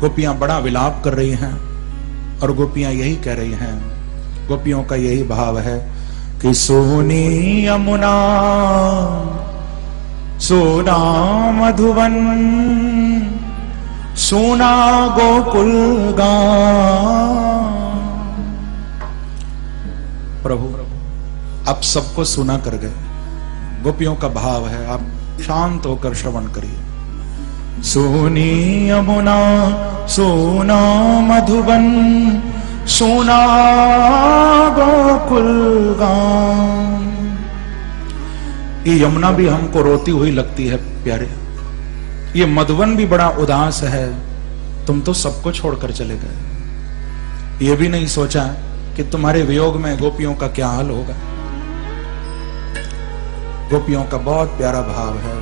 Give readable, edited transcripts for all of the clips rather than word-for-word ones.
गोपियां बड़ा विलाप कर रही हैं और गोपियां यही कह रही हैं, गोपियों का यही भाव है कि सोनी यमुना सोना मधुवन सोना गोकुल गाँव। प्रभु आप सबको सुना कर गए, गोपियों का भाव है, आप शांत होकर श्रवण करिए। सोनी यमुना सोना मधुबन सोना गोकुल गाँव। ये यमुना भी हमको रोती हुई लगती है प्यारे, ये मधुबन भी बड़ा उदास है, तुम तो सबको छोड़कर चले गए। ये भी नहीं सोचा कि तुम्हारे वियोग में गोपियों का क्या हाल होगा। गोपियों का बहुत प्यारा भाव है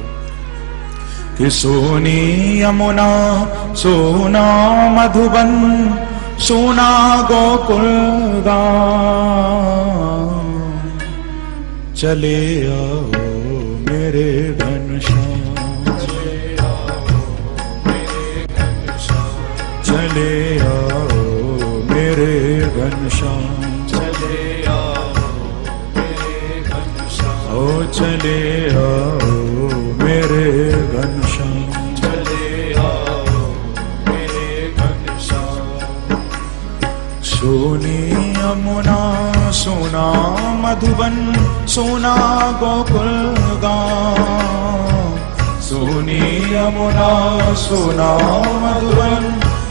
कि सोनी यमुना सोना मधुबन सोना गोकुल गाँव। चले आओ मेरे घनश्याम, चले आओ मेरे घनश्याम, ओ चले आओ मेरे घनश्याम, सोनी यमुना सोना मधुबन सोना गोकुल गाँव। सोनी यमुना सोना मधुबन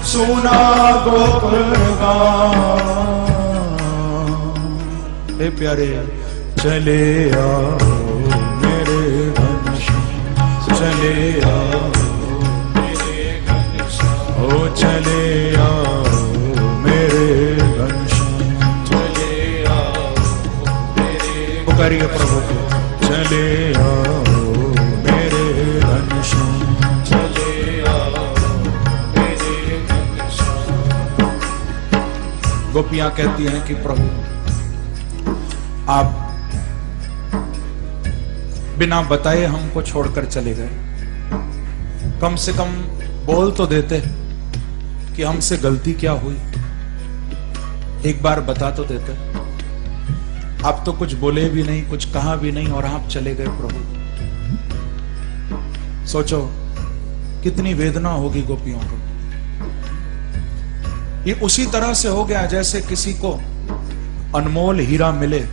सोना गोकुल गाँव। हे प्यारे चले आओ मेरे घनश्याम, चले आओ मेरे घनश्याम, ओ चले आओ मेरे घनश्याम, चले आओ मेरे। पुकारिए प्रभु को, चले आओ मेरे घनश्याम, चले आओ मेरे घनश्याम। गोपियां कहती हैं कि प्रभु आप बिना बताए हमको छोड़कर चले गए, कम से कम बोल तो देते कि हमसे गलती क्या हुई, एक बार बता तो देते। आप तो कुछ बोले भी नहीं, कुछ कहा भी नहीं और आप चले गए प्रभु। सोचो कितनी वेदना होगी गोपियों को। ये उसी तरह से हो गया जैसे किसी को अनमोल हीरा मिले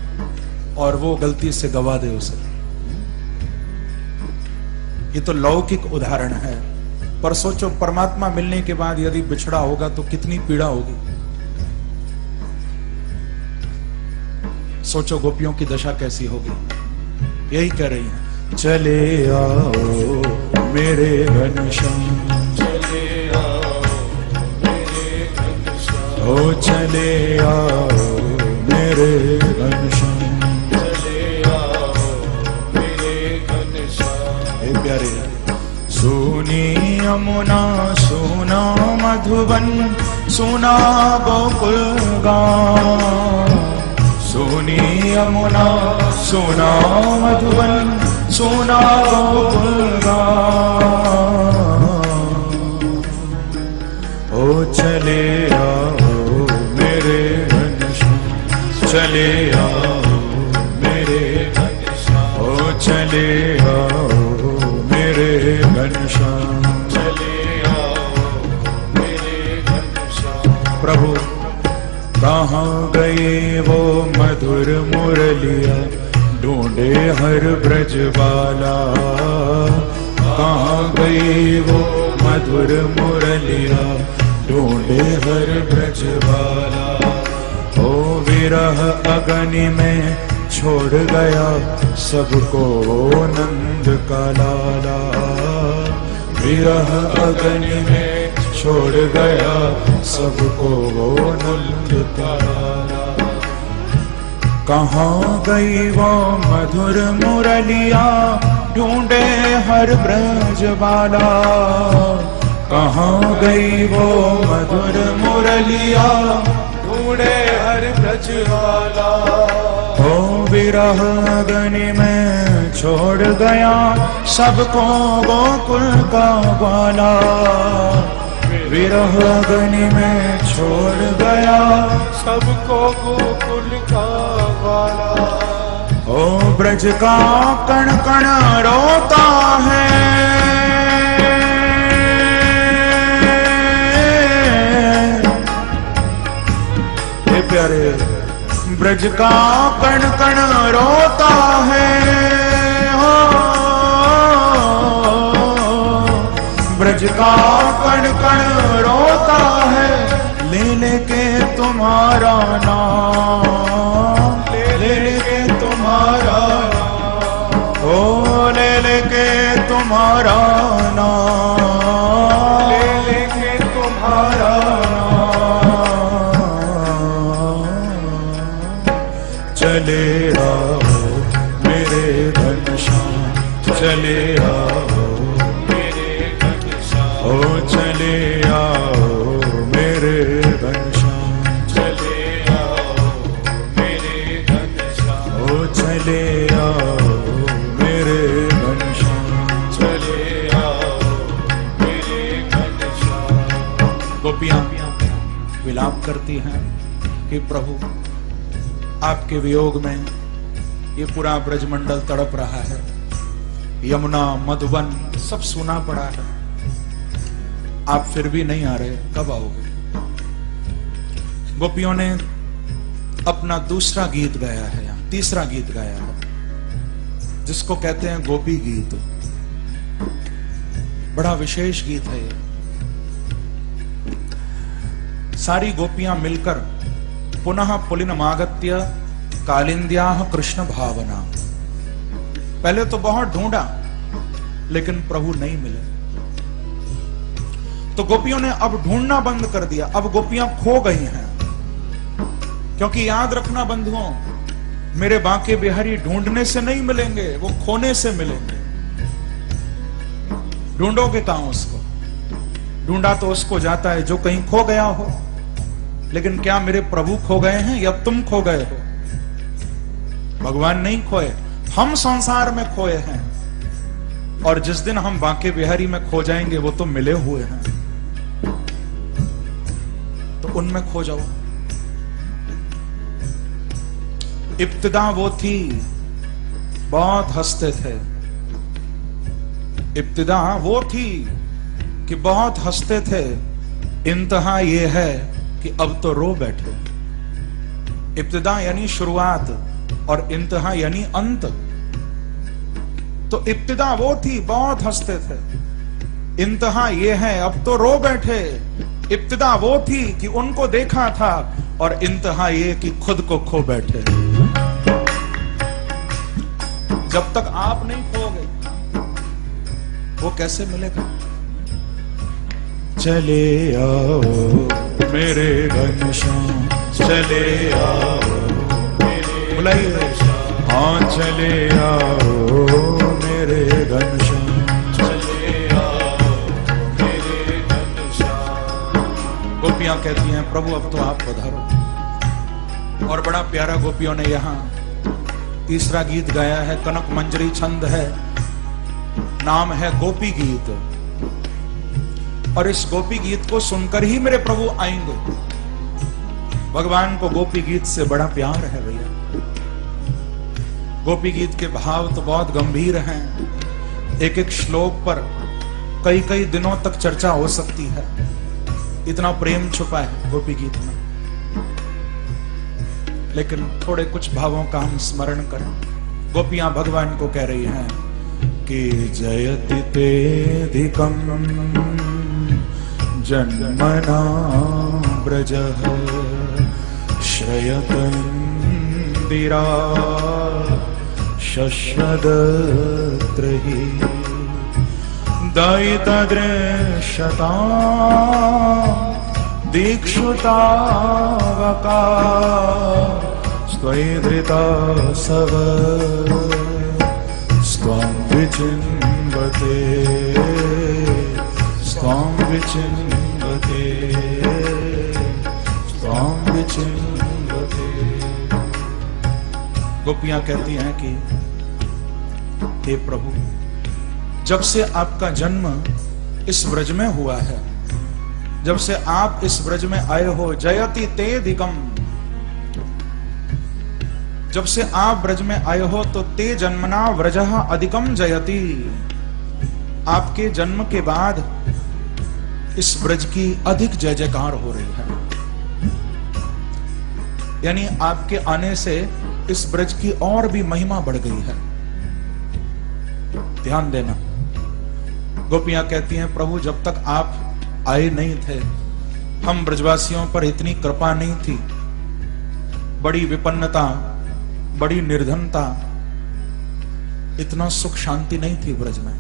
और वो गलती से गवा दे उसे। ये तो लौकिक उदाहरण है, पर सोचो परमात्मा मिलने के बाद यदि बिछड़ा होगा तो कितनी पीड़ा होगी। सोचो गोपियों की दशा कैसी होगी। यही कह रही है, चले आओ मेरे घनश्याम, चले आओ मेरे घनश्याम, ओ चले आओ मेरे घनश्याम, चले आओ मेरे घनश्याम। हे प्यारे, सोनी यमुना सोना मधुबन सोना गोकुल गाँव। सोनी यमुना सोना मधुबन सोना गोकुल गाँव। ओ चले आओ मेरे घनश्याम, चले आओ मेरे घनश्याम, ओ चले आओ मेरे घनश्याम, चले आओ मेरे घनश्याम। प्रभु कहाँ गए वो मधुर मुरलिया, ढूंढे हर ब्रजबाला। कहाँ गई वो मधुर मुरलिया, ढूंढे हर ब्रजबाला। ओ विरह अगनि में छोड़ गया सबको नंद का लाला। विरह अगनि में छोड़ गया सबको नंद का लाला। कहाँ गई वो मधुर मुरलिया, ढूंढे हर ब्रजबाला। कहाँ गई वो मधुर मुरलिया, ढूंढे हर ब्रजबाला। हो विरह अग्नि में छोड़ गया सबको गोकुल का ग्वाला। विरह अग्नि में छोड़ गया सबको गोकुल का वाला। ओ ब्रज का कण कण रोता है, हे प्यारे ब्रज का कण कण रोता है, हो ब्रज का कण कण रोता है, ले लेके तुम्हारा नाम, ले लेके तुम्हारा नाम, ओ ले लेके तुम्हारा नाम, ले लेके तुम्हारा चले आओ मेरे घनश्याम, चले आओ मेरे घनश्याम, ओ चले आओ मेरे घनश्याम, चले आओ मेरे घनश्याम, ओ चले आओ मेरे घनश्याम, चले आओ मेरे घनश्याम। गोपियां विलाप करती हैं कि प्रभु आपके वियोग में ये पूरा ब्रजमंडल तड़प रहा है, यमुना मधुबन सब सूना पड़ा है, आप फिर भी नहीं आ रहे, कब आओगे? गोपियों ने अपना दूसरा गीत गाया है, यहां तीसरा गीत गाया है, जिसको कहते हैं गोपी गीत। बड़ा विशेष गीत है ये। सारी गोपियां मिलकर पुनः पुलिनमागत्य कालिंद्याः कृष्ण भावना। पहले तो बहुत ढूंढा लेकिन प्रभु नहीं मिले, तो गोपियों ने अब ढूंढना बंद कर दिया, अब गोपियां खो गई हैं। क्योंकि याद रखना बंधुओं, मेरे बांके बिहारी ढूंढने से नहीं मिलेंगे, वो खोने से मिलेंगे। ढूंढोगे कहां उसको? ढूंढा तो उसको जाता है जो कहीं खो गया हो, लेकिन क्या मेरे प्रभु खो गए हैं या तुम खो गए हो? भगवान नहीं खोए, हम संसार में खोए हैं, और जिस दिन हम बांके बिहारी में खो जाएंगे वो तो मिले हुए हैं, तो उनमें खो जाओ। इब्तिदा वो थी, बहुत हंसते थे। इब्तिदा वो थी कि बहुत हंसते थे, इंतहा ये है कि अब तो रो बैठे। इब्तिदा यानी शुरुआत और इंतहा यानी अंत। तो इब्तिदा वो थी, बहुत हंसते थे, इंतहा ये है अब तो रो बैठे। इब्तिदा वो थी कि उनको देखा था, और इंतहा ये कि खुद को खो बैठे। जब तक आप नहीं खोगे वो कैसे मिलेगा? चले आओ मेरे घनश्याम, चले आओ मेरे, बुलाइए, हाँ चले आओ मेरे घनश्याम, चले आओ मेरे घनश्याम। गोपियां कहती हैं प्रभु अब तो आप पधारो। और बड़ा प्यारा गोपियों ने यहां तीसरा गीत गाया है, कनक मंजरी छंद है, नाम है गोपी गीत। और इस गोपी गीत को सुनकर ही मेरे प्रभु आएंगे। भगवान को गोपी गीत से बड़ा प्यार है भैया। गोपी गीत के भाव तो बहुत गंभीर हैं, एक एक श्लोक पर कई कई दिनों तक चर्चा हो सकती है, इतना प्रेम छुपा है गोपी गीत में। लेकिन थोड़े कुछ भावों का हम स्मरण करें। गोपियां भगवान को कह रही हैं कि जयति तेधिकं जन्मना ब्रजः श्रयतन्दिरा शश्वदत्र हि दयितदृश्यता दीक्षुतावका स्वैधृता सव स्वां विचिन्वते स्वां विचिन्वते स्वां विचिन्वते। गोपियां कहती हैं कि हे प्रभु, जब से आपका जन्म इस व्रज में हुआ है, जब से आप इस ब्रज में आए हो, जयति ते दिकम, जब से आप ब्रज में आए हो तो ते जन्मना व्रजः अधिकम जयति, आपके जन्म के बाद इस ब्रज की अधिक जय जयकार हो रही है। यानी आपके आने से इस ब्रज की और भी महिमा बढ़ गई है। ध्यान देना, गोपियां कहती हैं प्रभु जब तक आप आए नहीं थे हम ब्रजवासियों पर इतनी कृपा नहीं थी, बड़ी विपन्नता, बड़ी निर्धनता, इतना सुख शांति नहीं थी ब्रज में।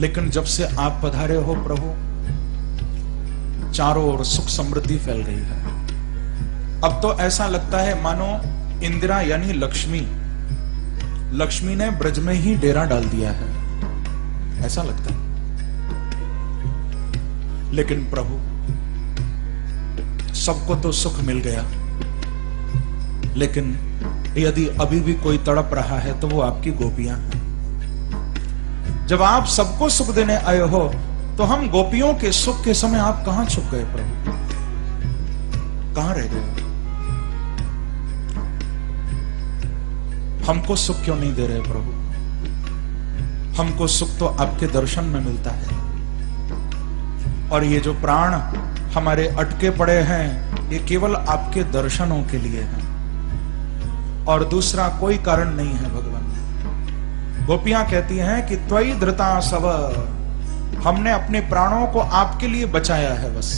लेकिन जब से आप पधारे हो प्रभु, चारों ओर सुख समृद्धि फैल गई है। अब तो ऐसा लगता है मानो इंदिरा यानी लक्ष्मी, लक्ष्मी ने ब्रज में ही डेरा डाल दिया है, ऐसा लगता है। लेकिन प्रभु सबको तो सुख मिल गया, लेकिन यदि अभी भी कोई तड़प रहा है तो वो आपकी गोपियां हैं। जब आप सबको सुख देने आए हो तो हम गोपियों के सुख के समय आप कहां छुप गए प्रभु, कहां रह गए? हमको सुख क्यों नहीं दे रहे प्रभु? हमको सुख तो आपके दर्शन में मिलता है, और ये जो प्राण हमारे अटके पड़े हैं ये केवल आपके दर्शनों के लिए हैं, और दूसरा कोई कारण नहीं है भगवान। गोपियां कहती हैं कि त्वयि धृता सव, हमने अपने प्राणों को आपके लिए बचाया है बस,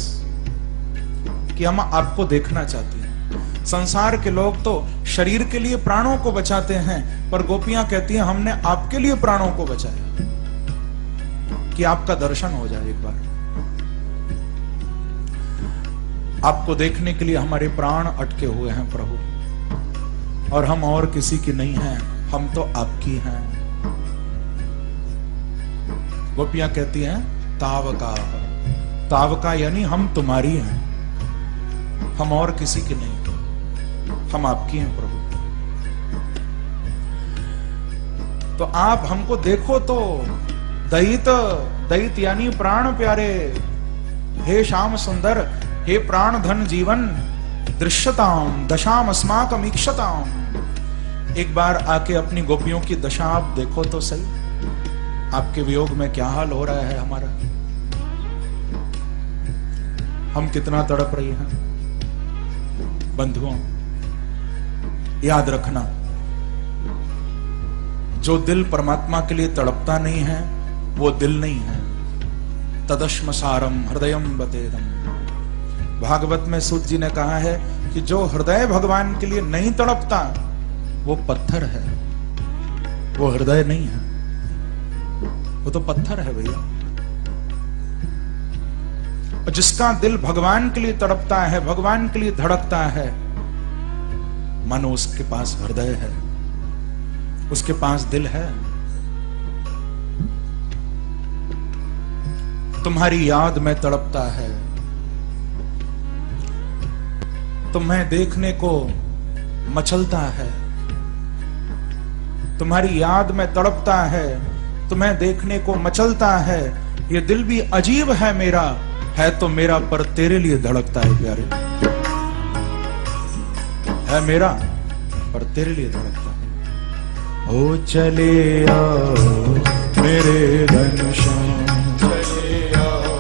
कि हम आपको देखना चाहते हैं। संसार के लोग तो शरीर के लिए प्राणों को बचाते हैं, पर गोपियां कहती हैं हमने आपके लिए प्राणों को बचाया, कि आपका दर्शन हो जाए एक बार। आपको देखने के लिए हमारे प्राण अटके हुए हैं प्रभु, और हम और किसी की नहीं हैं, हम तो आपकी हैं। गोपियां कहती हैं तावका, तावका यानी हम तुम्हारी हैं, हम और किसी की नहीं, हम आपकी हैं प्रभु। तो आप हमको देखो तो दयित, दयित यानी प्राण प्यारे, हे श्याम सुंदर, हे प्राण धन जीवन, दृश्यताम दशाम अस्माकम ईक्षताम। एक बार आके अपनी गोपियों की दशा आप देखो तो सही, आपके वियोग में क्या हाल हो रहा है हमारा, हम कितना तड़प रही हैं। बंधुओं याद रखना, जो दिल परमात्मा के लिए तड़पता नहीं है वो दिल नहीं है। तदश्म सारम हृदयम बतेदम, भागवत में सूत जी ने कहा है कि जो हृदय भगवान के लिए नहीं तड़पता वो पत्थर है, वो हृदय नहीं है, वो तो पत्थर है भैया। और जिसका दिल भगवान के लिए तड़पता है, भगवान के लिए धड़कता है, मानो उसके पास हृदय है, उसके पास दिल है। तुम्हारी याद में तड़पता है, तुम्हें देखने को मचलता है, तुम्हारी याद में तड़पता है, तुम्हें देखने को मचलता है। ये दिल भी अजीब है मेरा, है तो मेरा पर तेरे लिए धड़कता है प्यारे, है मेरा पर तेरे लिए धड़कता है। ओ चले आओ मेरे घनश्याम, चले आओ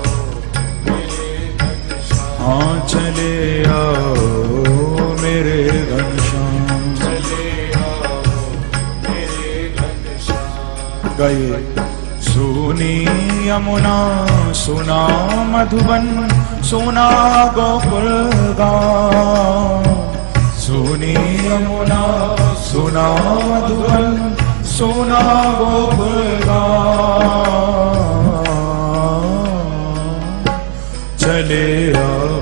मेरे घनश्याम, हाँ चले आओ मेरे घनश्याम, चले आओ मेरे घनश्याम। गए सुनी यमुना सुना मधुबन, सुना गोकुल गाँव, सुनी यमुना सुना मधुबन, सुना गोकुल गाँव। चले आओ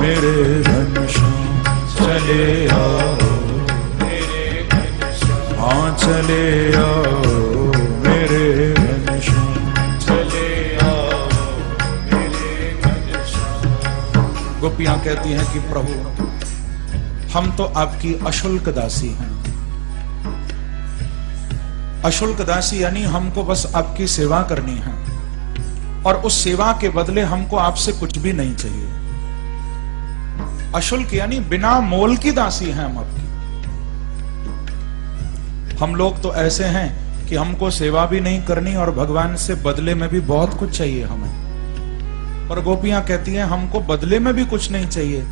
मेरे घनश्याम, चले आओ मेरे घनश्याम, हाँ चले आओ मेरे घनश्याम। चले आओ मेरे घनश्याम। गोपियां कहती हैं कि प्रभु हम तो आपकी अशुल्क दासी हैं। अशुल्क दासी यानी हमको बस आपकी सेवा करनी है, और उस सेवा के बदले हमको आपसे कुछ भी नहीं चाहिए। अशुल्क यानी बिना मोल की दासी हैं हम आपकी। हम लोग तो ऐसे हैं कि हमको सेवा भी नहीं करनी और भगवान से बदले में भी बहुत कुछ चाहिए हमें। पर गोपियां कहती हैं हमको बदले में भी कुछ नहीं चाहिए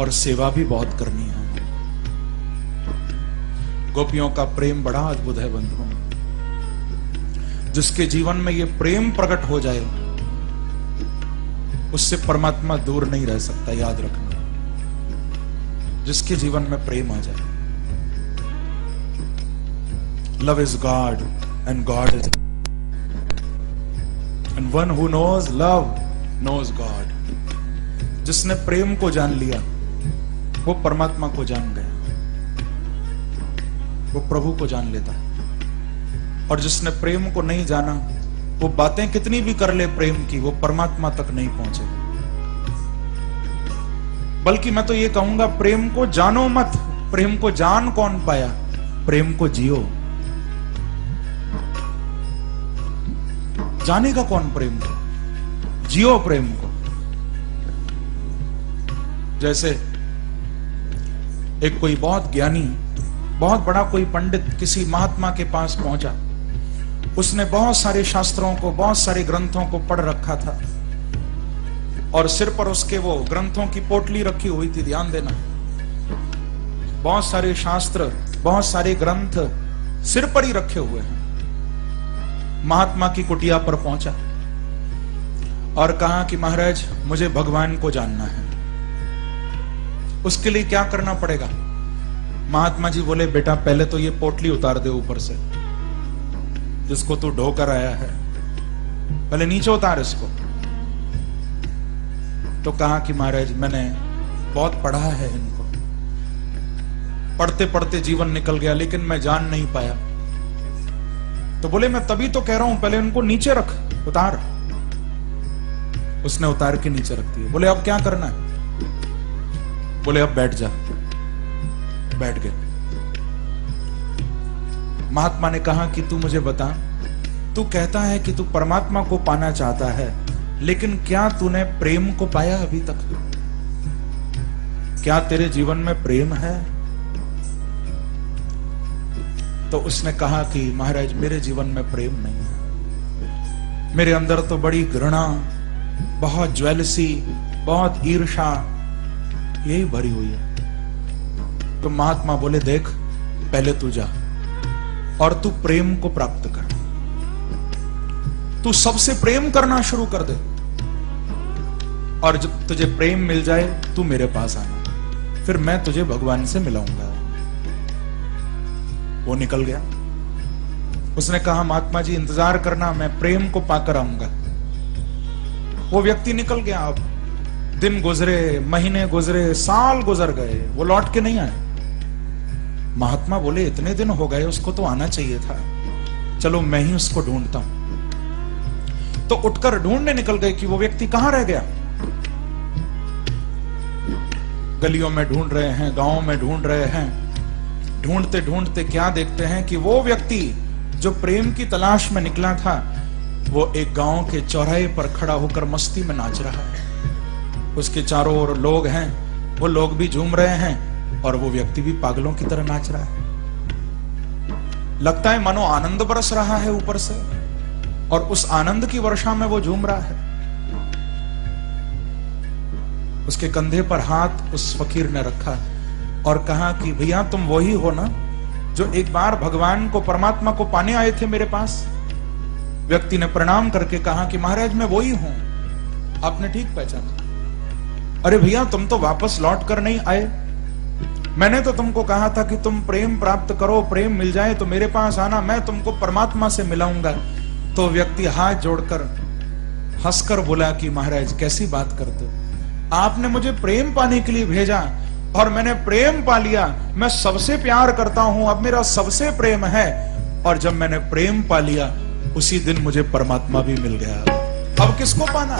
और सेवा भी बहुत करनी है। गोपियों का प्रेम बड़ा अद्भुत है बंधुओं। जिसके जीवन में ये प्रेम प्रकट हो जाए उससे परमात्मा दूर नहीं रह सकता, याद रखना। जिसके जीवन में प्रेम आ जाए। Love is God and God is and one who knows love knows God. जिसने प्रेम को जान लिया वो परमात्मा को जान गया, वो प्रभु को जान लेता है। और जिसने प्रेम को नहीं जाना वो बातें कितनी भी कर ले प्रेम की, वो परमात्मा तक नहीं पहुंचेगा। बल्कि मैं तो ये कहूंगा प्रेम को जानो मत, प्रेम को जान कौन पाया, प्रेम को जियो। जानेगा कौन प्रेम को, जियो प्रेम को। जैसे एक कोई बहुत ज्ञानी, बहुत बड़ा कोई पंडित किसी महात्मा के पास पहुंचा। उसने बहुत सारे शास्त्रों को, बहुत सारे ग्रंथों को पढ़ रखा था और सिर पर उसके वो ग्रंथों की पोटली रखी हुई थी। ध्यान देना, बहुत सारे शास्त्र, बहुत सारे ग्रंथ सिर पर ही रखे हुए हैं। महात्मा की कुटिया पर पहुंचा और कहा कि महाराज मुझे भगवान को जानना है, उसके लिए क्या करना पड़ेगा? महात्मा जी बोले बेटा पहले तो ये पोटली उतार दे ऊपर से, जिसको तू ढोकर आया है, पहले नीचे उतार इसको। तो कहा कि महाराज मैंने बहुत पढ़ा है इनको, पढ़ते पढ़ते जीवन निकल गया लेकिन मैं जान नहीं पाया। तो बोले मैं तभी तो कह रहा हूं पहले इनको नीचे रख, उतार। उसने उतार के नीचे रख दिए। बोले अब क्या करना है? बोले अब बैठ जा। बैठ गए। महात्मा ने कहा कि तू मुझे बता, तू कहता है कि तू परमात्मा को पाना चाहता है, लेकिन क्या तूने प्रेम को पाया अभी तक? क्या तेरे जीवन में प्रेम है? तो उसने कहा कि महाराज मेरे जीवन में प्रेम नहीं है, मेरे अंदर तो बड़ी घृणा, बहुत ज्वेलसी, बहुत ईर्ष्या यही भरी हुई है। तो महात्मा बोले देख पहले तू जा और तू प्रेम को प्राप्त कर, तू सबसे प्रेम करना शुरू कर दे और जब तुझे प्रेम मिल जाए तू मेरे पास आना, फिर मैं तुझे भगवान से मिलाऊंगा। वो निकल गया। उसने कहा महात्मा जी इंतजार करना, मैं प्रेम को पाकर आऊंगा। वो व्यक्ति निकल गया। अब दिन गुजरे, महीने गुजरे, साल गुजर गए, वो लौट के नहीं आए। महात्मा बोले इतने दिन हो गए, उसको तो आना चाहिए था, चलो मैं ही उसको ढूंढता हूं। तो उठकर ढूंढने निकल गए कि वो व्यक्ति कहां रह गया। गलियों में ढूंढ रहे हैं, गांवों में ढूंढ रहे हैं। ढूंढते ढूंढते क्या देखते हैं कि वो व्यक्ति जो प्रेम की तलाश में निकला था वो एक गांव के चौराहे पर खड़ा होकर मस्ती में नाच रहा है। उसके चारों ओर लोग हैं, वो लोग भी झूम रहे हैं और वो व्यक्ति भी पागलों की तरह नाच रहा है। लगता है मानो आनंद बरस रहा है ऊपर से और उस आनंद की वर्षा में वो झूम रहा है। उसके कंधे पर हाथ उस फकीर ने रखा और कहा कि भैया तुम वही हो ना जो एक बार भगवान को, परमात्मा को पाने आए थे मेरे पास? व्यक्ति ने प्रणाम करके कहा कि महाराज मैं वही हूं। आपने ठीक पहचाना। अरे भैया तुम तो वापस लौट कर नहीं आए, मैंने तो तुमको कहा था कि तुम प्रेम प्राप्त करो, प्रेम मिल जाए तो मेरे पास आना, मैं तुमको परमात्मा से मिलाऊंगा। तो व्यक्ति हाथ जोड़कर हंसकर बोला कि महाराज कैसी बात करते हो, आपने मुझे प्रेम पाने के लिए भेजा और मैंने प्रेम पा लिया। मैं सबसे प्यार करता हूं, अब मेरा सबसे प्रेम है, और जब मैंने प्रेम पा लिया उसी दिन मुझे परमात्मा भी मिल गया। अब किसको पाना?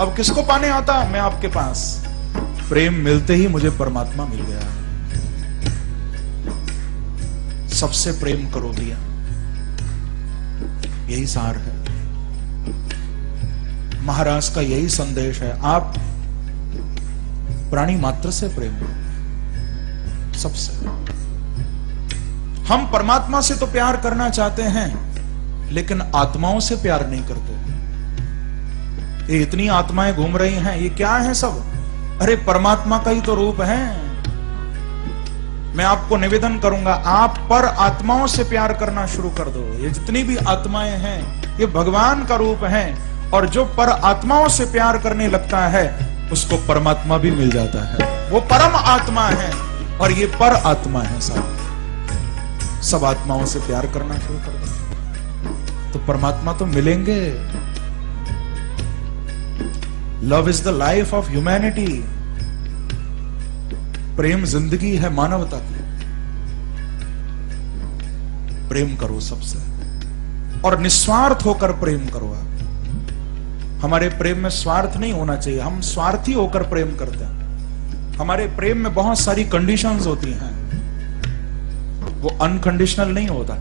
अब किसको पाने आता मैं आपके पास? प्रेम मिलते ही मुझे परमात्मा मिल गया। सबसे प्रेम करो भैया, यही सार है। महाराज का यही संदेश है, आप प्राणी मात्र से प्रेम करो, सबसे। हम परमात्मा से तो प्यार करना चाहते हैं, लेकिन आत्माओं से प्यार नहीं करते। ये इतनी आत्माएं घूम रही हैं, ये क्या है सब? अरे परमात्मा का ही तो रूप है। मैं आपको निवेदन करूंगा, आप पर आत्माओं से प्यार करना शुरू कर दो। ये जितनी भी आत्माएं हैं, ये भगवान का रूप है, और जो पर आत्माओं से प्यार करने लगता है उसको परमात्मा भी मिल जाता है। वो परम आत्मा है और ये पर आत्मा है। सब आत्माओं से प्यार करना शुरू कर दो तो परमात्मा तो मिलेंगे। Love is the life of humanity. प्रेम जिंदगी है मानवता की। प्रेम करो सबसे, और निस्वार्थ होकर प्रेम करो। आप हमारे प्रेम में स्वार्थ नहीं होना चाहिए। हम स्वार्थी होकर प्रेम करते हैं। हमारे प्रेम में बहुत सारी कंडीशंस होती हैं, वो अनकंडीशनल नहीं होता।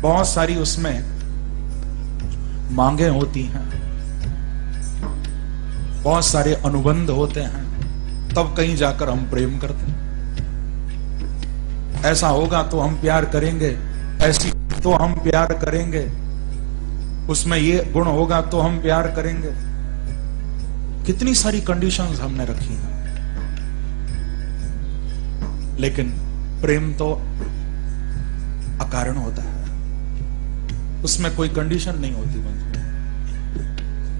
बहुत सारी उसमें मांगे होती हैं, बहुत सारे अनुबंध होते हैं, तब कहीं जाकर हम प्रेम करते हैं। ऐसा होगा तो हम प्यार करेंगे, ऐसी तो हम प्यार करेंगे, उसमें ये गुण होगा तो हम प्यार करेंगे। कितनी सारी कंडीशंस हमने रखी हैं। लेकिन प्रेम तो अकारण होता है, उसमें कोई कंडीशन नहीं होती।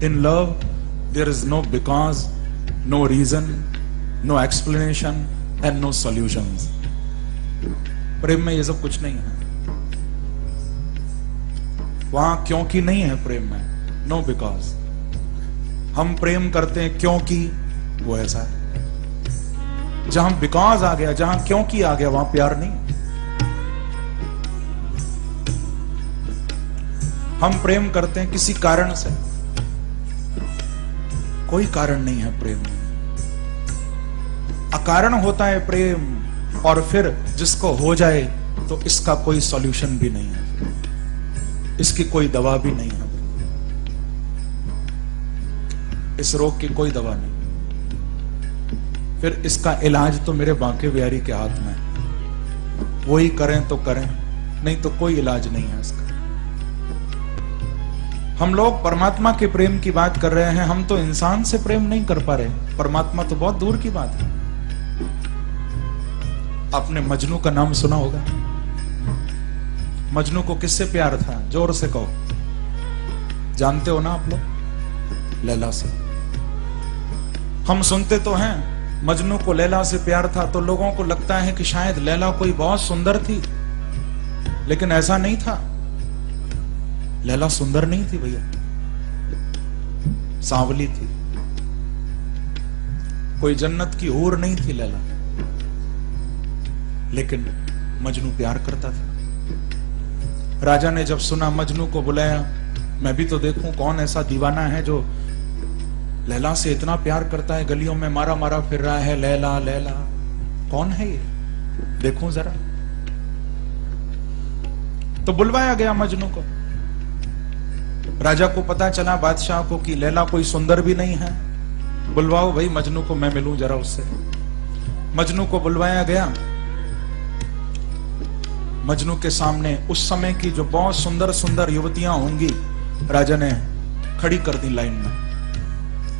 In love there is no because, no reason, no explanation and no solutions. प्रेम में ये सब कुछ नहीं है। वहां क्योंकि नहीं है प्रेम में, नो बिकॉज। हम प्रेम करते हैं क्योंकि वो ऐसा है। जहां बिकॉज आ गया, जहां क्योंकि आ गया, वहां प्यार नहीं। हम प्रेम करते हैं किसी कारण से, कोई कारण नहीं है प्रेम में। अकारण होता है प्रेम, और फिर जिसको हो जाए तो इसका कोई सॉल्यूशन भी नहीं है, इसकी कोई दवा भी नहीं है। इस रोग की कोई दवा नहीं। फिर इसका इलाज तो मेरे बांके बिहारी के हाथ में है। वो ही करें तो करें, नहीं तो कोई इलाज नहीं है इसका। हम लोग परमात्मा के प्रेम की बात कर रहे हैं, हम तो इंसान से प्रेम नहीं कर पा रहे। परमात्मा तो बहुत दूर की बात है। आपने मजनू का नाम सुना होगा। मजनू को किससे प्यार था? जोर से कहो। जानते हो ना आप लोग? लैला से। हम सुनते तो हैं मजनू को लैला से प्यार था, तो लोगों को लगता है कि शायद लैला कोई बहुत सुंदर थी, लेकिन ऐसा नहीं था। लैला सुंदर नहीं थी भैया, सांवली थी। कोई जन्नत की हूर नहीं थी लैला, लेकिन मजनू प्यार करता था। राजा ने जब सुना, मजनू को बुलाया, मैं भी तो देखूं कौन ऐसा दीवाना है जो लैला से इतना प्यार करता है, गलियों में मारा मारा फिर रहा है, लैला लैला, कौन है ये, देखूं जरा। तो बुलवाया गया मजनू को। राजा को पता चला, बादशाह को, कि लैला कोई सुंदर भी नहीं है। बुलवाओ भाई मजनू को, मैं मिलूं जरा उससे। मजनू को बुलवाया गया। मजनू के सामने उस समय की जो बहुत सुंदर सुंदर युवतियां होंगी, राजा ने खड़ी कर दी लाइन में,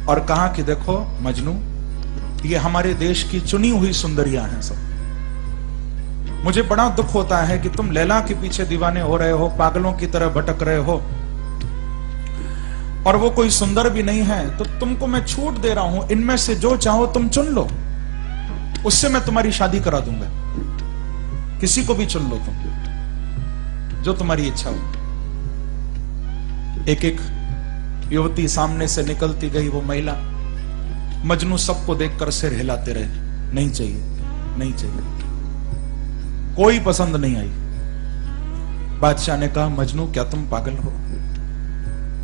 और कहा कि देखो मजनू, ये हमारे देश की चुनी हुई सुंदरियां हैं सब। मुझे बड़ा दुख होता है कि तुम लैला के पीछे दीवाने हो रहे हो, पागलों की तरह भटक रहे हो, और वो कोई सुंदर भी नहीं है। तो तुमको मैं छूट दे रहा हूं, इनमें से जो चाहो तुम चुन लो, उससे मैं तुम्हारी शादी करा दूंगा। किसी को भी चुन लो तुम, जो तुम्हारी इच्छा हो। एक एक युवती सामने से निकलती गई, वो महिला। मजनू सबको देखकर सिर हिलाते रहे, नहीं चाहिए, नहीं चाहिए, कोई पसंद नहीं आई। बादशाह ने कहा, मजनू क्या तुम पागल हो?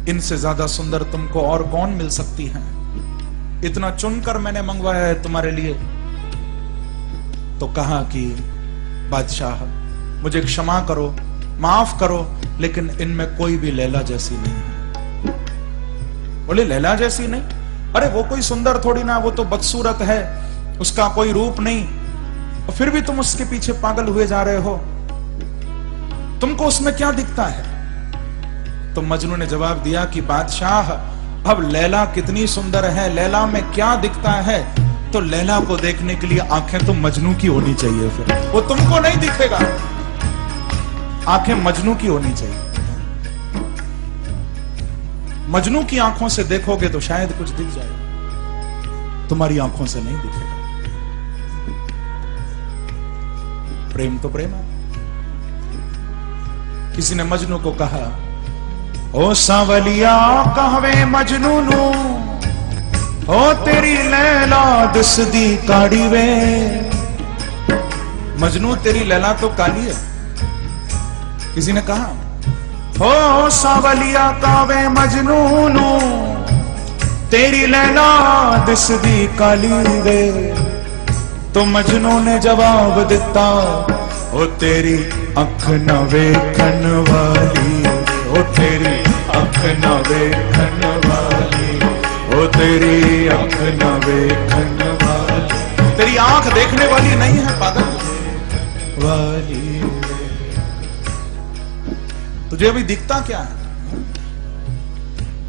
इनसे ज्यादा सुंदर तुमको और कौन मिल सकती है? इतना चुनकर मैंने मंगवाया है तुम्हारे लिए। तो कहा कि बादशाह, मुझे क्षमा करो, माफ करो, लेकिन इनमें कोई भी लैला जैसी नहीं है। बोले लैला जैसी नहीं? अरे वो कोई सुंदर थोड़ी ना, वो तो बदसूरत है, उसका कोई रूप नहीं, और फिर भी तुम उसके पीछे पागल हुए जा रहे हो, तुमको उसमें क्या दिखता है? तो मजनू ने जवाब दिया कि बादशाह, अब लैला कितनी सुंदर है, लैला में क्या दिखता है? तो लैला को देखने के लिए आंखें तो मजनू की होनी चाहिए, फिर वो तुमको नहीं दिखेगा, आंखें मजनू की होनी चाहिए। मजनू की आंखों से देखोगे तो शायद कुछ दिख जाए, तुम्हारी आंखों से नहीं दिखेगा। प्रेम तो प्रेम है। किसी ने मजनू को कहा, ओ सांवलिया कहवे मजनू नू, ओ तेरी लैला दिसदी काड़ी वे। मजनू तेरी लैला तो काली है। किसी ने कहा, ओ सांवलिया कहवे मजनू नू, तेरी लैला दिसदी काली वे। तो मजनू ने जवाब दिता, ओ तेरी अख न वेखन वाली, ओ तेरी अख न वेखन वाली, ओ तेरी अख न वेखन वाली। तेरी आंख देखने वाली नहीं है पागल वाली। तुझे अभी दिखता क्या है?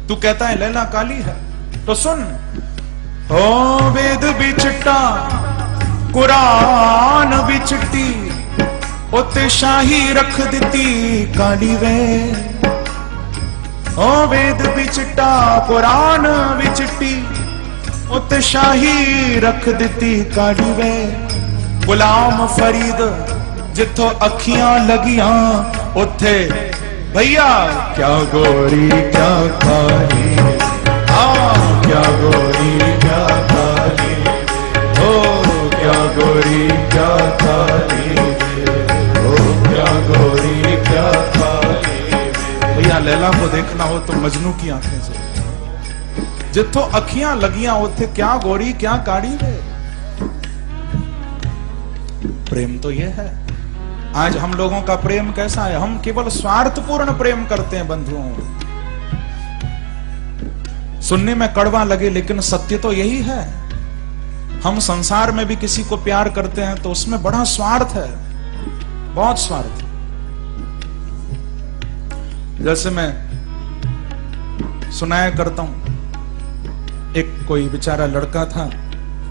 तू कहता है लैला काली है, तो सुन, ओ वेद भी चिट्टा, कुरान भी चिट्टी, उत्ते शाही रख दिती काली वे। ओ वेद भी चिट्टा, कुरान भी चिट्टी, उत्ते शाही रख दिती काली वे। गुलाम फरीद जिथों अखियां लगियां, उत्थे भैया क्या गोरी क्या काली, क्या गोरी क्या काली, ओ क्या गोरी क्या काली, ओ क्या गोरी क्या काली। भैया लैला को देखना हो तो मजनू की आंखें से, जिथों अखियां लगियां उथे क्या गोरी क्या काड़ी वे। प्रेम तो ये है। आज हम लोगों का प्रेम कैसा है? हम केवल स्वार्थपूर्ण प्रेम करते हैं बंधुओं। सुनने में कड़वा लगे लेकिन सत्य तो यही है। हम संसार में भी किसी को प्यार करते हैं तो उसमें बड़ा स्वार्थ है, बहुत स्वार्थ। जैसे मैं सुनाया करता हूं, एक कोई बेचारा लड़का था,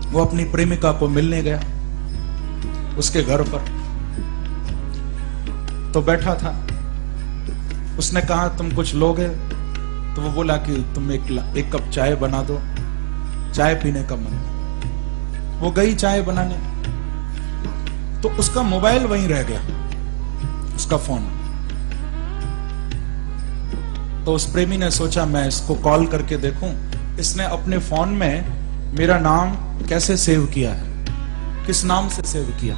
वो अपनी प्रेमिका को मिलने गया उसके घर पर, तो बैठा था। उसने कहा तुम कुछ लोगे? तो वो बोला कि तुम एक कप चाय बना दो, चाय पीने का मन। वो गई चाय बनाने, तो उसका मोबाइल वहीं रह गया, उसका फोन। तो उस प्रेमी ने सोचा मैं इसको कॉल करके देखूं, इसने अपने फोन में मेरा नाम कैसे सेव किया है, किस नाम से सेव किया।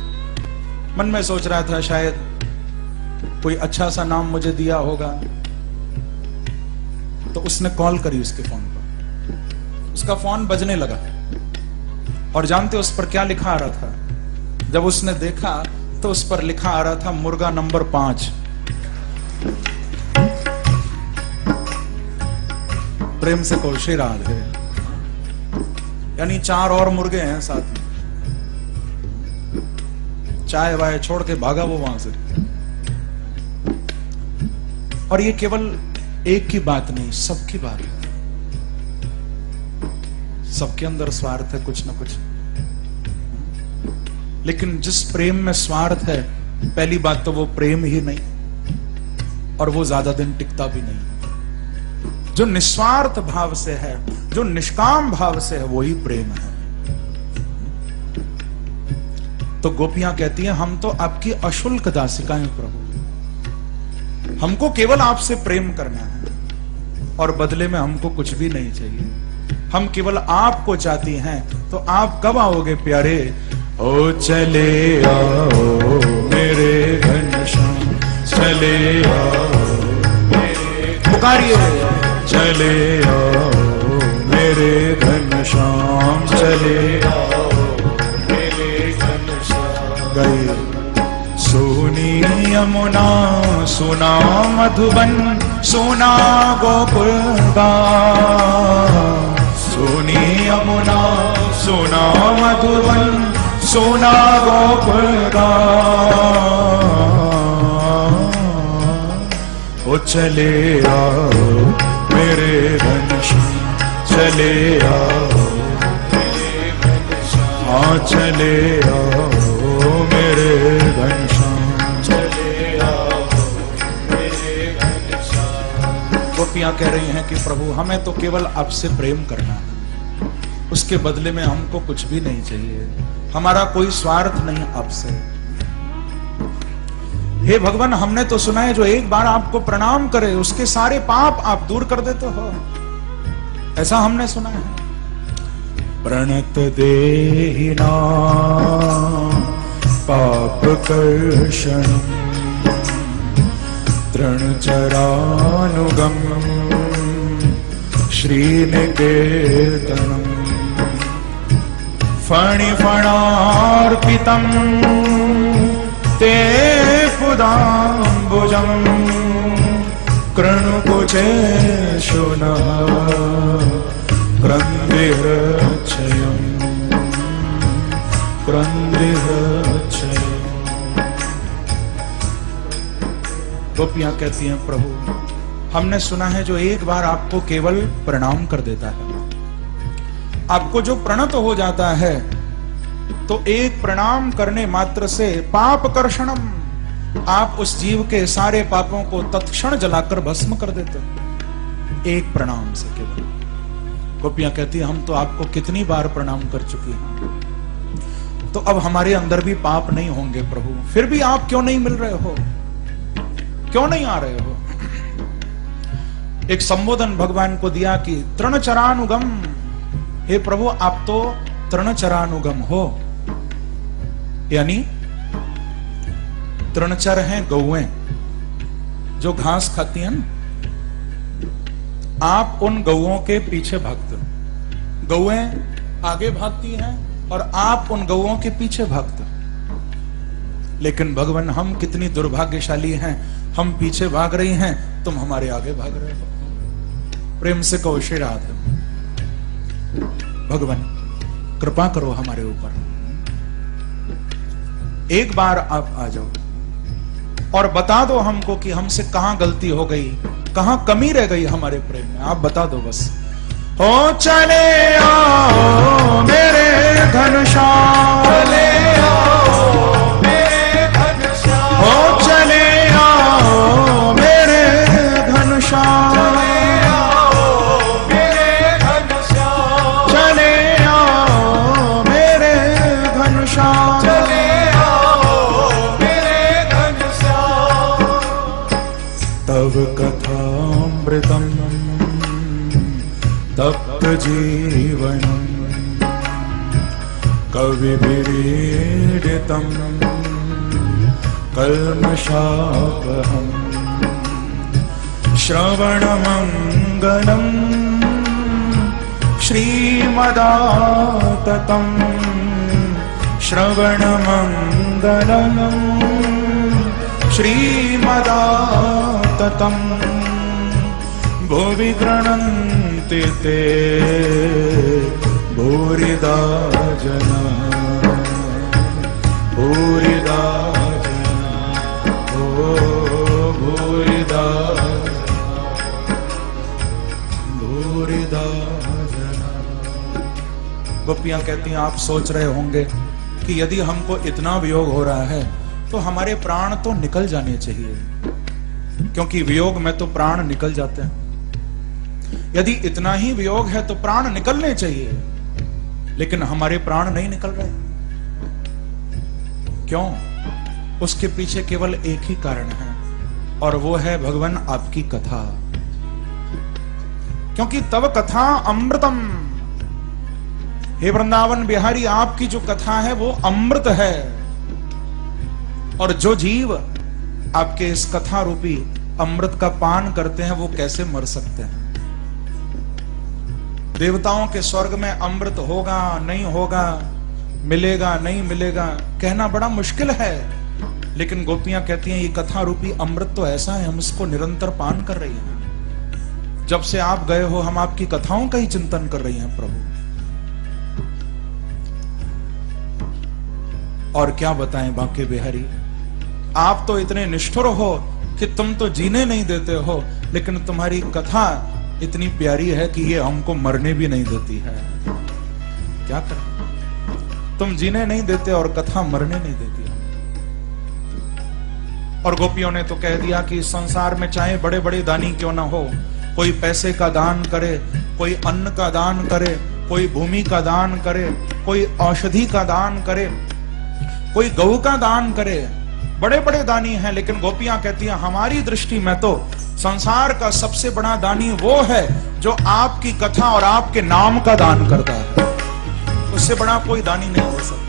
मन में सोच रहा था शायद कोई अच्छा सा नाम मुझे दिया होगा। तो उसने कॉल करी उसके फोन पर, उसका फोन बजने लगा, और जानते उस पर क्या लिखा आ रहा था? जब उसने देखा तो उस पर लिखा आ रहा था मुर्गा नंबर 5। प्रेम से कोशे राग है, यानी 4 और मुर्गे हैं साथ में। चाय वाय छोड़ के भागा वो वहां से। और ये केवल एक की बात नहीं, सबकी बात है। सबके अंदर स्वार्थ है कुछ ना कुछ। लेकिन जिस प्रेम में स्वार्थ है, पहली बात तो वो प्रेम ही नहीं, और वो ज्यादा दिन टिकता भी नहीं। जो निस्वार्थ भाव से है, जो निष्काम भाव से है, वही प्रेम है। तो गोपियां कहती हैं हम तो आपकी अशुल्क दासिकाएं प्रभु, हमको केवल आपसे प्रेम करना है और बदले में हमको कुछ भी नहीं चाहिए। हम केवल आपको चाहती हैं। तो आप कब आओगे प्यारे? ओ चले आओ मेरे घनश्याम, चले आओ मेरे, पुकारिए चले आओ मेरे घनश्याम, चले आओ मेरे घनश्याम। गए सोनी यमुना सुना मधुबन, सोना गोकुल का, सोनी यमुना सोना मधुबन, सोना गोकुल का। ओ चले आओ मेरे घनश्याम, चले आओ मेरे घनश्याम, हाँ चले आओ मेरे घनश्याम, चले आओ मेरे घनश्याम। गोपियां कह रही हैं कि प्रभु हमें तो केवल आपसे प्रेम करना है, उसके बदले में हमको कुछ भी नहीं चाहिए, हमारा कोई स्वार्थ नहीं आपसे। हे भगवान, हमने तो सुना है जो एक बार आपको प्रणाम करे उसके सारे पाप आप दूर कर देते हो, ऐसा हमने सुना है। प्रणत देहिना पाप कर्षण, तृणचरानुगम श्रीनिकेतनम, फणिफणार्पितम ते पुदाम्बुजं, कृणुकुचेषुनः क्रन्दिहृच्छयम्, क्रन्दिहृच्छयम्। गोपियां कहती हैं प्रभु हमने सुना है जो एक बार आपको केवल प्रणाम कर देता है, आपको जो प्रणत हो जाता है, तो एक प्रणाम करने मात्र से पाप कर्षणम, आप उस जीव के सारे पापों को तत्क्षण जलाकर भस्म कर देते हो, एक प्रणाम से केवल। गोपियां कहती हैं हम तो आपको कितनी बार प्रणाम कर चुकी हैं, तो अब हमारे अंदर भी पाप नहीं होंगे प्रभु, फिर भी आप क्यों नहीं मिल रहे हो, क्यों नहीं आ रहे हो? एक संबोधन भगवान को दिया कि तृणचरानुगम, हे प्रभु आप तो तृणचरानुगम हो, यानी तृणचर हैं गौएं जो घास खाती हैं, आप उन गौओं के पीछे भागते हो, गौएं आगे भागती हैं और आप उन गौओं के पीछे भागते हो। लेकिन भगवान हम कितनी दुर्भाग्यशाली हैं, हम पीछे भाग रही हैं, तुम हमारे आगे भाग रहे हो। प्रेम से कहो श्री राधे, भगवान कृपा करो हमारे ऊपर, एक बार आप आ जाओ और बता दो हमको कि हमसे कहां गलती हो गई, कहां कमी रह गई हमारे प्रेम में, आप बता दो बस। हो चले आओ मेरे घनश्याम, चले आओ मेरे घनश्याम, हो चले आओ मेरे घनश्याम, चले आओ मेरे घनश्याम, चले आओ मेरे घनश्याम, चले आओ मेरे घनश्याम। तव कथामृतम तप्त जीवनम, कविभिरीडितम कल्मषापहम, श्रवणमंगलम श्रीमदाततम, श्रवणमंगलम श्रीमदाततम, भुवि गृह्णन्ति ते भूरिदा जना, भूरिदा जना, ओ भूरिदा जना, भूरिदा जना। गोपियां कहती हैं आप सोच रहे होंगे कि यदि हमको इतना वियोग हो रहा है तो हमारे प्राण तो निकल जाने चाहिए, क्योंकि वियोग में तो प्राण निकल जाते हैं। यदि इतना ही वियोग है तो प्राण निकलने चाहिए, लेकिन हमारे प्राण नहीं निकल रहे। क्यों? उसके पीछे केवल एक ही कारण है, और वो है भगवान आपकी कथा, क्योंकि तव कथा अमृतम, हे वृंदावन बिहारी आपकी जो कथा है वो अमृत है, और जो जीव आपके इस कथा रूपी अमृत का पान करते हैं वो कैसे मर सकते हैं? देवताओं के स्वर्ग में अमृत होगा नहीं होगा, मिलेगा नहीं मिलेगा, कहना बड़ा मुश्किल है, लेकिन गोपियां कहती हैं ये कथा रूपी अमृत तो ऐसा है, हम इसको निरंतर पान कर रही हैं। जब से आप गए हो हम आपकी कथाओं का ही चिंतन कर रही हैं प्रभु। और क्या बताएं बांके बिहारी, आप तो इतने निष्ठुर हो कि तुम तो जीने नहीं देते हो, लेकिन तुम्हारी कथा इतनी प्यारी है कि ये हमको मरने भी नहीं देती है। क्या करें, तुम जीने नहीं देते और कथा मरने नहीं देती। और गोपियों ने तो कह दिया कि संसार में चाहे बड़े बड़े दानी क्यों ना हो, कोई पैसे का दान करे, कोई अन्न का दान करे, कोई भूमि का दान करे, कोई औषधि का दान करे, कोई गऊ का दान करे, बड़े बड़े दानी हैं। लेकिन गोपियां कहती हैं हमारी दृष्टि में तो संसार का सबसे बड़ा दानी वो है जो आपकी कथा और आपके नाम का दान करता है। उससे बड़ा कोई दानी नहीं हो सकता।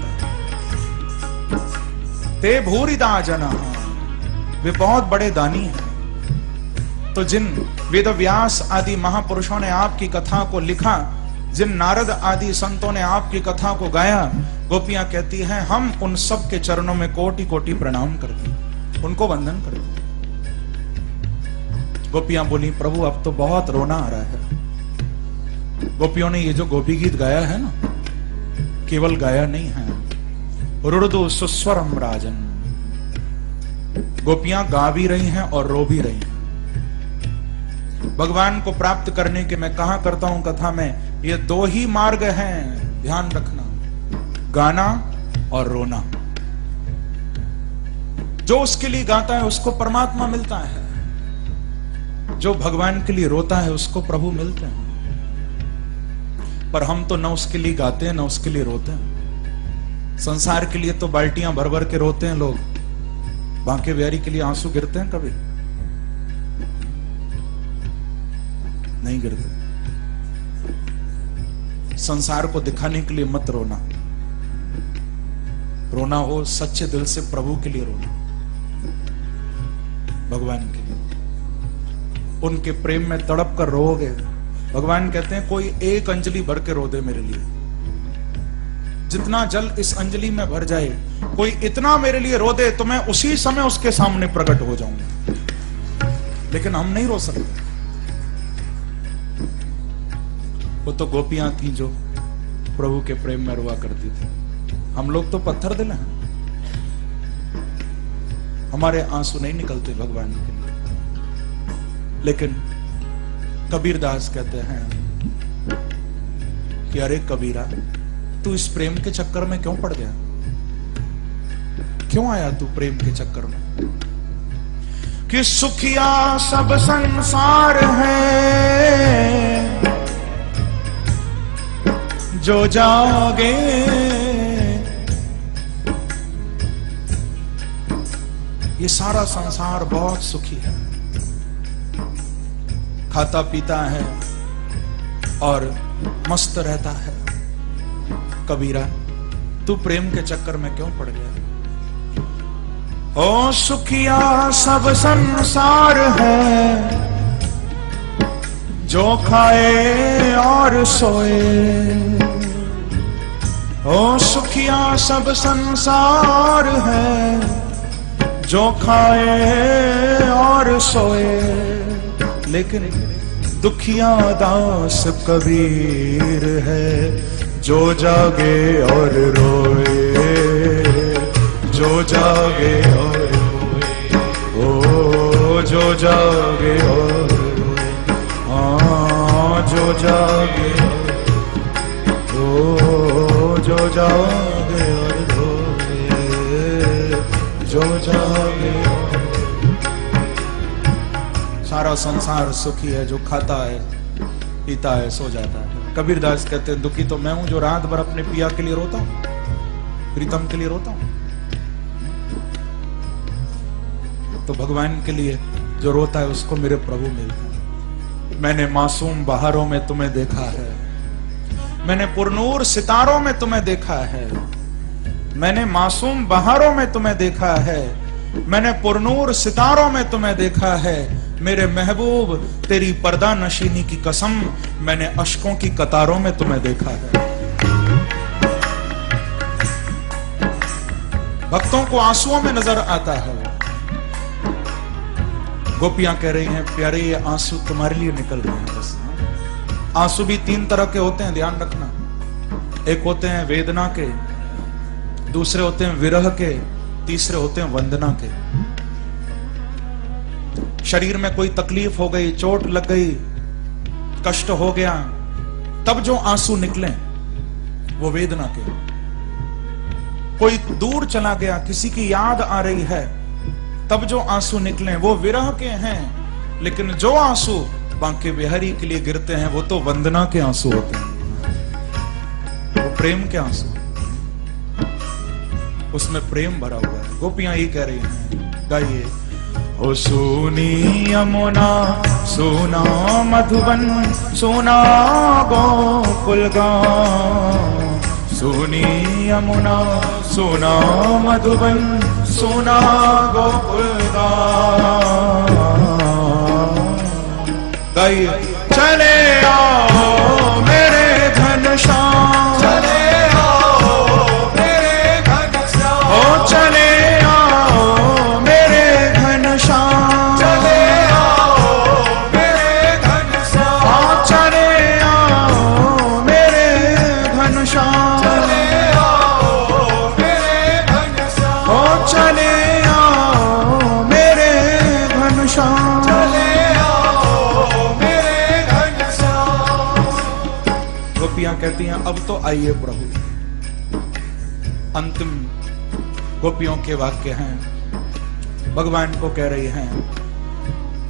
ते भूरिदा जना, वे बहुत बड़े दानी हैं। तो जिन वेदव्यास आदि महापुरुषों ने आपकी कथा को लिखा, जिन नारद आदि संतों ने आपकी कथा को गाया, गोपियां कहती हैं हम उन सब के चरणों में कोटि कोटि प्रणाम करती हैं, उनको वंदन करती हैं। गोपियां बोली प्रभु अब तो बहुत रोना आ रहा है। गोपियों ने ये जो गोपी गीत गाया है ना, केवल गाया नहीं है, रुदु सुस्वरम राजन। गोपियां गा भी रही हैं और रो भी रही हैं। भगवान को प्राप्त करने के मैं कहा करता हूं कथा में, ये दो ही मार्ग हैं, ध्यान रखना, गाना और रोना। जो उसके लिए गाता है उसको परमात्मा मिलता है, जो भगवान के लिए रोता है उसको प्रभु मिलते हैं। पर हम तो न उसके लिए गाते हैं न उसके लिए रोते हैं। संसार के लिए तो बाल्टियां भर भर के रोते हैं लोग, बांके बिहारी के लिए आंसू गिरते हैं कभी? नहीं गिरते। संसार को दिखाने के लिए मत रोना, रोना हो सच्चे दिल से प्रभु के लिए रोना, भगवान के लिए। उनके प्रेम में तड़प कर रोओगे, भगवान कहते हैं कोई एक अंजलि भर के रो दे मेरे लिए, जितना जल इस अंजलि में भर जाए, कोई इतना मेरे लिए रो दे तो मैं उसी समय उसके सामने प्रकट हो जाऊंगा। लेकिन हम नहीं रो सकते। वो तो गोपियां थी जो प्रभु के प्रेम में रोआ करती थी, हम लोग तो पत्थर दिल हैं, हमारे आंसू नहीं निकलते भगवान के लिए। लेकिन कबीरदास कहते हैं कि अरे कबीरा, तू इस प्रेम के चक्कर में क्यों पड़ गया? क्यों आया तू प्रेम के चक्कर में? कि सुखिया सब संसार है, जो जागे ये सारा संसार बहुत सुखी है, खाता पीता है और मस्त रहता है। कबीरा, तू प्रेम के चक्कर में क्यों पड़ गया? ओ सुखिया सब संसार है, जो खाए और सोए। ओ सुखिया सब संसार है, जो खाए और सोए। लेकिन दुखिया दास कबीर है, जो जागे और रोए, जो जागे और रोए, ओ जो जागे और रोए, हाँ जो जागे, ओ जो जागे और रोए, जो जागे। सारा संसार सुखी है, जो खाता है पीता है सो जाता है। कबीरदास कहते हैं दुखी तो मैं हूं जो रात भर अपने पिया के लिए रोता हूं, प्रीतम के लिए रोता हूं। तो भगवान के लिए जो रोता है उसको मेरे प्रभु मिलते हैं। मैंने मासूम बहारों में तुम्हें देखा है, मैंने पुरनूर सितारों में तुम्हें देखा है, मैंने मासूम बहारों में तुम्हें देखा है, मैंने पुरनूर सितारों में तुम्हें देखा है। मेरे महबूब तेरी पर्दा नशीनी की कसम, मैंने अश्कों की कतारों में तुम्हें देखा है। भक्तों को आंसुओं में नजर आता है। गोपियां कह रही हैं प्यारे ये आंसू तुम्हारे लिए निकल रहे हैं बस। आंसू भी तीन तरह के होते हैं, ध्यान रखना। एक होते हैं वेदना के, दूसरे होते हैं विरह के, तीसरे होते हैं वंदना के। शरीर में कोई तकलीफ हो गई, चोट लग गई, कष्ट हो गया, तब जो आंसू निकले वो वेदना के। कोई दूर चला गया, किसी की याद आ रही है, तब जो आंसू निकले वो विरह के हैं। लेकिन जो आंसू बांके बिहारी के लिए गिरते हैं वो तो वंदना के आंसू होते हैं, वो प्रेम के आंसू, उसमें प्रेम भरा हुआ है। गोपियां ये कह रही हैं, गाइए। ओ सोनी यमुना सोना मधुबन सोना गोकुल गाँव, सोनी यमुना सोना मधुबन सोना गोकुल गाँव। गाइए। चले आओ मेरे घनश्याम, चले आओ मेरे घनश्याम, ओ चले आओ मेरे घनश्याम, चले आओ मेरे घनश्याम, हाँ चले आओ मेरे घनश्याम, चले आओ मेरे घनश्याम, ओ चले आओ मेरे घनश्याम। चले आओ मेरे घनश्याम। गोपियां कहती हैं अब तो आइए प्रभु। अंतिम गोपियों के वाक्य हैं, भगवान को कह रही हैं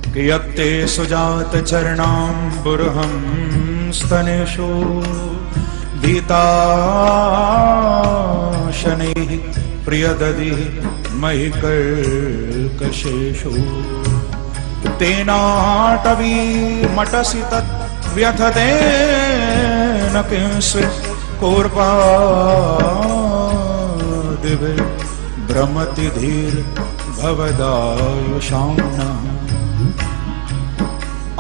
कि यत्ते सुजात चरणाम्बुरहं स्तनेषु भीता शनैः प्रियदधि महि कर्कशेषु तेनाटवी मटसि तत् व्यथते न किंचित् कोर्पादिभिः भ्रमति धीर भवदायुषां नः।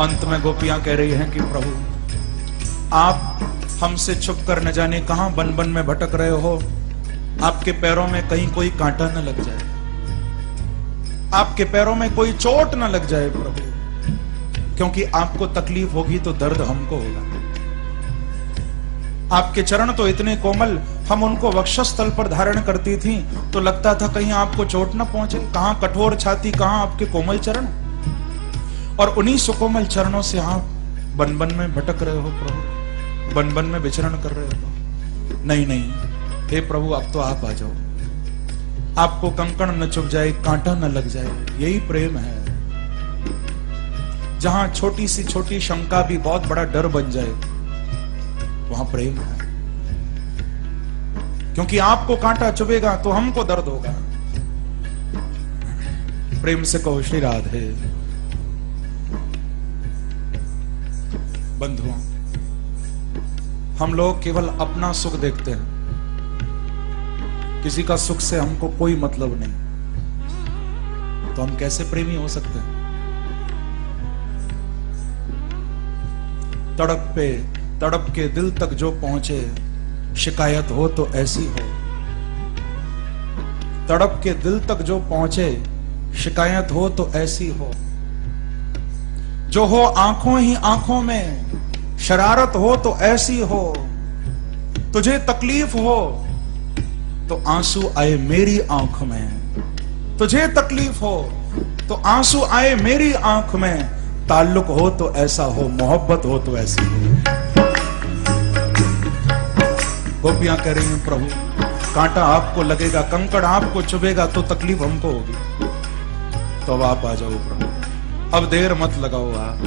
अंत में गोपियां कह रही हैं कि प्रभु आप हमसे छुप कर न जाने कहां बन बन में भटक रहे हो, आपके पैरों में कहीं कोई कांटा न लग जाए, आपके पैरों में कोई चोट न लग जाए प्रभु, क्योंकि आपको तकलीफ होगी तो दर्द हमको होगा। आपके चरण तो इतने कोमल, हम उनको वक्षस्थल पर धारण करती थी तो लगता था कहीं आपको चोट न पहुंचे। कहां कठोर छाती, कहां आपके कोमल चरण, और उन्हीं सुकोमल चरणों से आप बन बन में भटक रहे हो प्रभु, बन बन में विचरण कर रहे हो। नहीं नहीं हे प्रभु, अब तो आप आ जाओ, आपको कंकण न चुभ जाए, कांटा न लग जाए। यही प्रेम है, जहां छोटी सी छोटी शंका भी बहुत बड़ा डर बन जाए, वहां प्रेम है। क्योंकि आपको कांटा चुभेगा तो हमको दर्द होगा। प्रेम से कहो श्री राधे। बंधुओं, हम लोग केवल अपना सुख देखते हैं, किसी का सुख से हमको कोई मतलब नहीं, तो हम कैसे प्रेमी हो सकते हैं? तड़प के दिल तक जो पहुंचे, शिकायत हो तो ऐसी हो। तड़प के दिल तक जो पहुंचे, शिकायत हो तो ऐसी हो। जो हो आंखों ही आंखों में, शरारत हो तो ऐसी हो। तुझे तकलीफ हो तो आंसू आए मेरी आंख में, तुझे तकलीफ हो तो आंसू आए मेरी आंख में। ताल्लुक हो तो ऐसा हो, मोहब्बत हो तो ऐसी हो। गोपियां कह रही हैं प्रभु कांटा आपको लगेगा, कंकड़ आपको चुभेगा तो तकलीफ हमको होगी, तो अब आप आ जाओ प्रभु, अब देर मत लगाओ। आप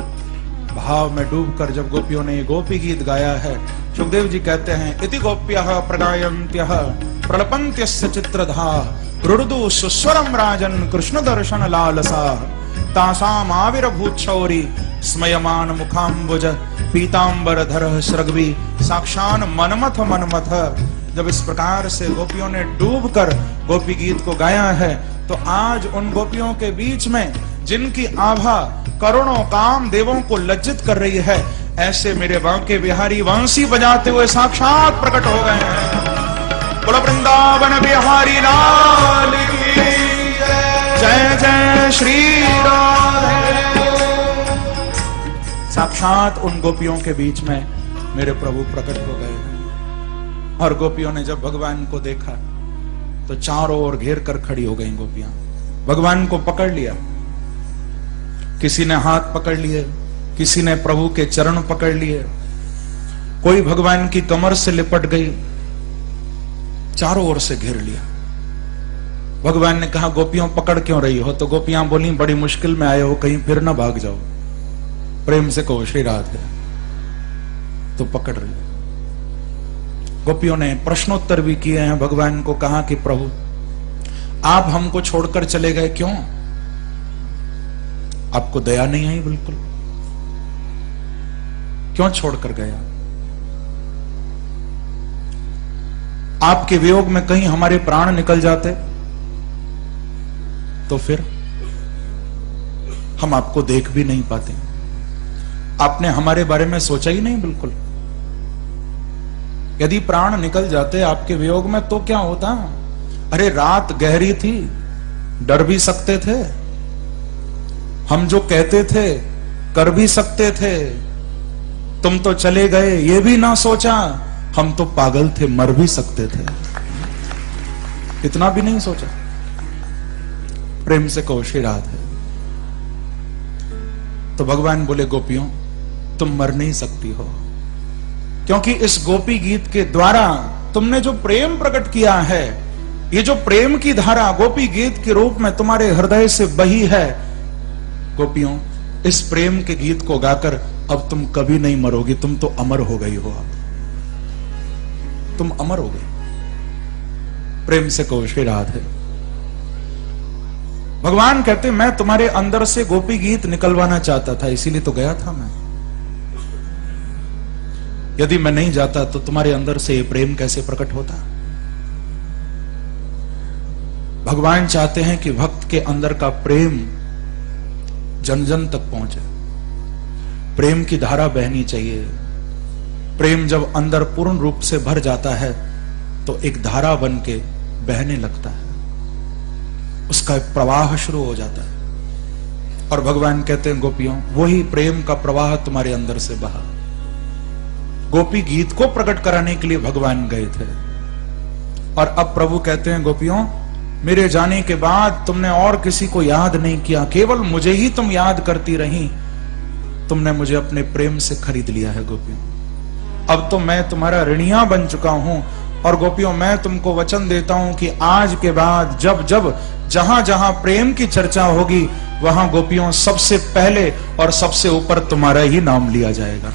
भाव में डूबकर जब गोपियों ने ये गोपी गीत गाया है, सुखदेव जी कहते हैं इति गोप्यः प्रगायन्त्यः प्रलपन्त्यस्य चित्रधा रुदु सुस्वरम राजन कृष्ण दर्शन लालसा तासाम आविर्भूत शौरी स्मयमान मुखाम्बुज पीतांबरधर सृग्वी साक्षान मनमथ मनमथ। जब इस प्रकार से गोपियों ने डूबकर गोपी गीत को गाया है, तो आज उन गोपियों के बीच में जिनकी आभा करोड़ों काम देवों को लज्जित कर रही है, ऐसे मेरे बांके बिहारी वांसी बजाते हुए साक्षात प्रकट हो गए हैं। बोलो वृंदावन बिहारी लाल की जय जय श्री राधे। साक्षात उन गोपियों के बीच में मेरे प्रभु प्रकट हो गए और गोपियों ने जब भगवान को देखा तो चारों ओर घेर कर खड़ी हो गई गोपियां। भगवान को पकड़ लिया, किसी ने हाथ पकड़ लिए, किसी ने प्रभु के चरण पकड़ लिए, कोई भगवान की कमर से लिपट गई, चारों ओर से घेर लिया। भगवान ने कहा गोपियों पकड़ क्यों रही हो? तो गोपियां बोली बड़ी मुश्किल में आए हो, कहीं फिर ना भाग जाओ। प्रेम से कहो श्री राधे। तो पकड़ रही। गोपियों ने प्रश्नोत्तर भी किए हैं, भगवान को कहा कि प्रभु आप हमको छोड़कर चले गए क्यों? आपको दया नहीं आई बिल्कुल? क्यों छोड़कर गया? आपके वियोग में कहीं हमारे प्राण निकल जाते तो फिर हम आपको देख भी नहीं पाते। आपने हमारे बारे में सोचा ही नहीं बिल्कुल। यदि प्राण निकल जाते आपके वियोग में तो क्या होता? अरे रात गहरी थी, डर भी सकते थे, हम जो कहते थे कर भी सकते थे, तुम तो चले गए ये भी ना सोचा, हम तो पागल थे मर भी सकते थे, इतना भी नहीं सोचा। प्रेम से कहो श्री राधे। तो भगवान बोले गोपियों तुम मर नहीं सकती हो, क्योंकि इस गोपी गीत के द्वारा तुमने जो प्रेम प्रकट किया है, ये जो प्रेम की धारा गोपी गीत के रूप में तुम्हारे हृदय से बही है, गोपियों इस प्रेम के गीत को गाकर अब तुम कभी नहीं मरोगी, तुम तो अमर हो गई हो। अब तुम अमर हो गई। प्रेम से कहो श्री राधे। भगवान कहते मैं तुम्हारे अंदर से गोपी गीत निकलवाना चाहता था, इसीलिए तो गया था मैं। यदि मैं नहीं जाता तो तुम्हारे अंदर से ये प्रेम कैसे प्रकट होता? भगवान चाहते हैं कि भक्त के अंदर का प्रेम जन जन तक पहुंचे। प्रेम की धारा बहनी चाहिए। प्रेम जब अंदर पूर्ण रूप से भर जाता है तो एक धारा बन के बहने लगता है, उसका एक प्रवाह शुरू हो जाता है। और भगवान कहते हैं गोपियों वही प्रेम का प्रवाह तुम्हारे अंदर से बहा। गोपी गीत को प्रकट कराने के लिए भगवान गए थे, और अब प्रभु कहते हैं गोपियों मेरे जाने के बाद तुमने और किसी को याद नहीं किया, केवल मुझे ही तुम याद करती रही। तुमने मुझे अपने प्रेम से खरीद लिया है गोपियों। अब तो मैं तुम्हारा ऋणिया बन चुका हूं। और गोपियों मैं तुमको वचन देता हूं कि आज के बाद जब जब जहां जहां प्रेम की चर्चा होगी वहां गोपियों सबसे पहले और सबसे ऊपर तुम्हारा ही नाम लिया जाएगा।